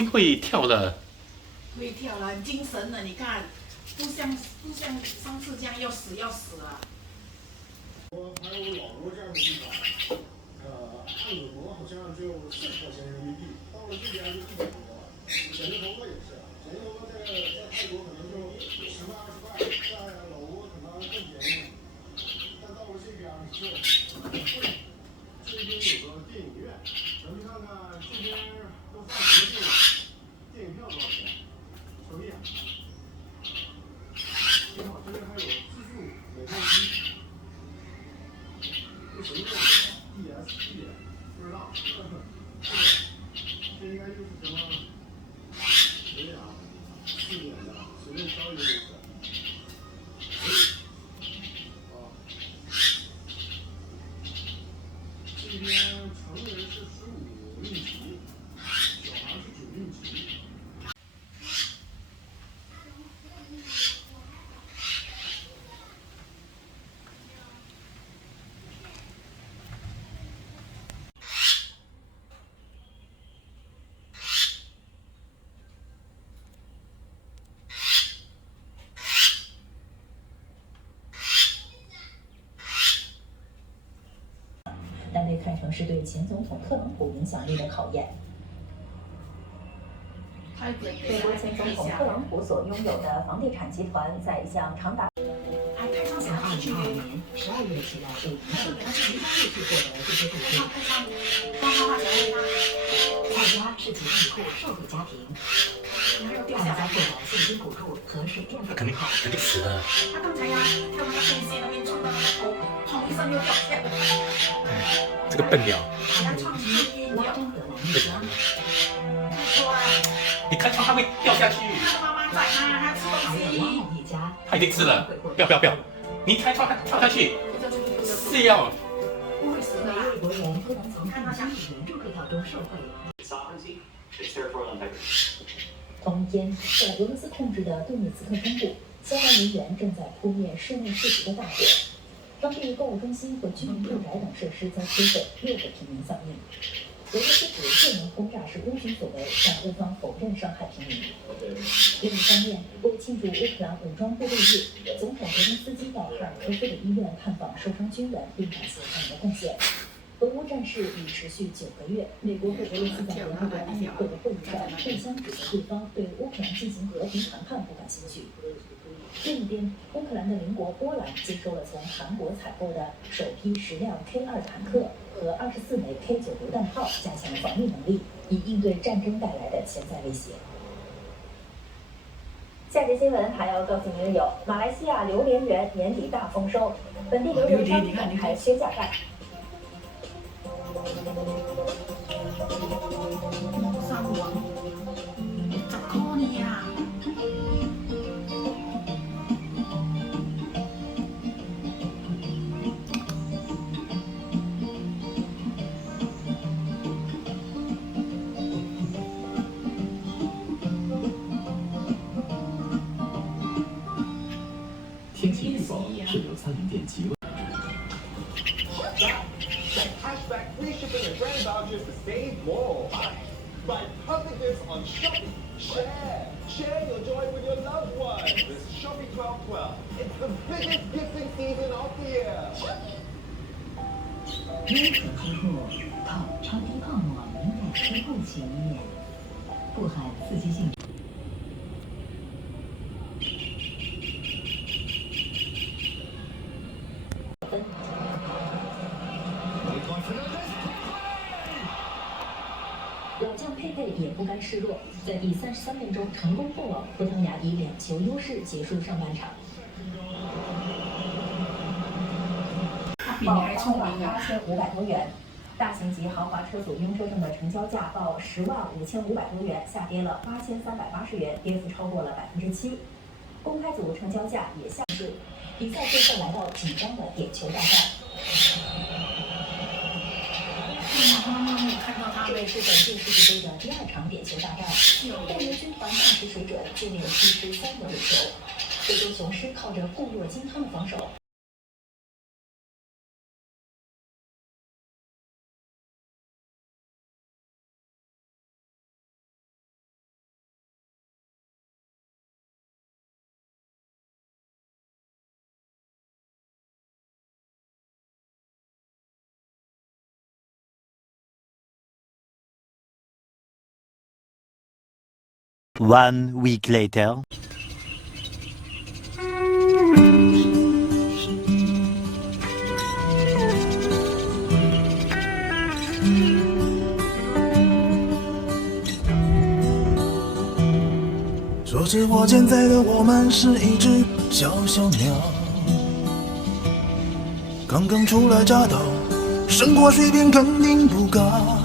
经会跳了。会跳了，很精神的，你看，不像上次这样要死啊。还有老挝这样的地方，按耳膜好像就40块钱人民币，到了这边就100多。剪个头发也是，剪个头发在泰国可能就10块20块，在老挝可能更便宜，但到了这边就很贵。这边有个电影院，咱们看看这边都放什么电影？电影票多少钱？手艺。挺好，这边还有自助美票机。这什么电影啊 ？DSP 不知道，这应该就是什么谁呀？4点的，随便挑一个就是。这边成人是15应急，小孩是9应急。但被看成是对前总统特朗普影响力的考验。美国前总统特朗普所拥有的房地产集团在向长达从2022年12月起来，有银行其他陆续获得这些土地。蔡家是几万户社会家庭，他们家获得现金补助和水电费。肯定死了。他刚才呀，跳那个飞机那边撞到那个头，砰一声就掉下来了。这个笨鸟。他撞击晕掉。他说啊，你开窗它会掉下去。他的妈妈在吗？他吃东西。他已经吃了，不要！你开窗它跳下去，是要。不会死的啦。美国人不能从定期援助配套中受惠。同天，在俄罗斯控制的顿涅茨克中部，消防人员正在扑灭室内市集的大火。当地购物中心和居民住宅等设施遭摧毁，6个平民丧命。俄罗斯指这轮轰炸是乌军所为，但乌方否认伤害平民。另一方面，为庆祝乌克兰武装部队日，总统泽连斯基到哈尔科夫的医院看访受伤军人，并感谢他们的贡献。俄乌战事已持续9个月，美国和俄罗斯在联合国安理会的会议上互相指责对方对乌克兰进行和平谈判不感兴趣。另一边，乌克兰的邻国波兰接收了从韩国采购的首批10辆 K2坦克和24枚 K9榴弹炮，加强防御能力，以应对战争带来的潜在威胁。下节新闻还要告诉您的有：马来西亚榴莲园年底大丰收，本地榴莲商展开休假贷。天气预报是由餐饮店极。Free shipping and brand vouchers to save more. Buy perfect gifts on Shopee. Share your joy with your loved ones. With Shopee 1212. It's the biggest gifting season of the year. 优可之后，靠超低泡沫敏感呵护洗衣液，富含刺激性。老将佩佩也不甘示弱，在第33分钟成功破网，葡萄牙以2球优势结束上半场。报花了8500多元，大型级豪华车组拥车证的成交价报10.55万多元，下跌了8380元，跌幅超过了7%。公开组成交价也下市，比赛最后来到紧张的点球大战。这是本届世界杯的第2场点球大战，队员军团大使水准，接连踢失3个点球。非洲雄狮靠着固若金汤的防守。1 week later. 说起我现在的我们是一只小小鸟，刚刚初来乍到，生活水平肯定不高。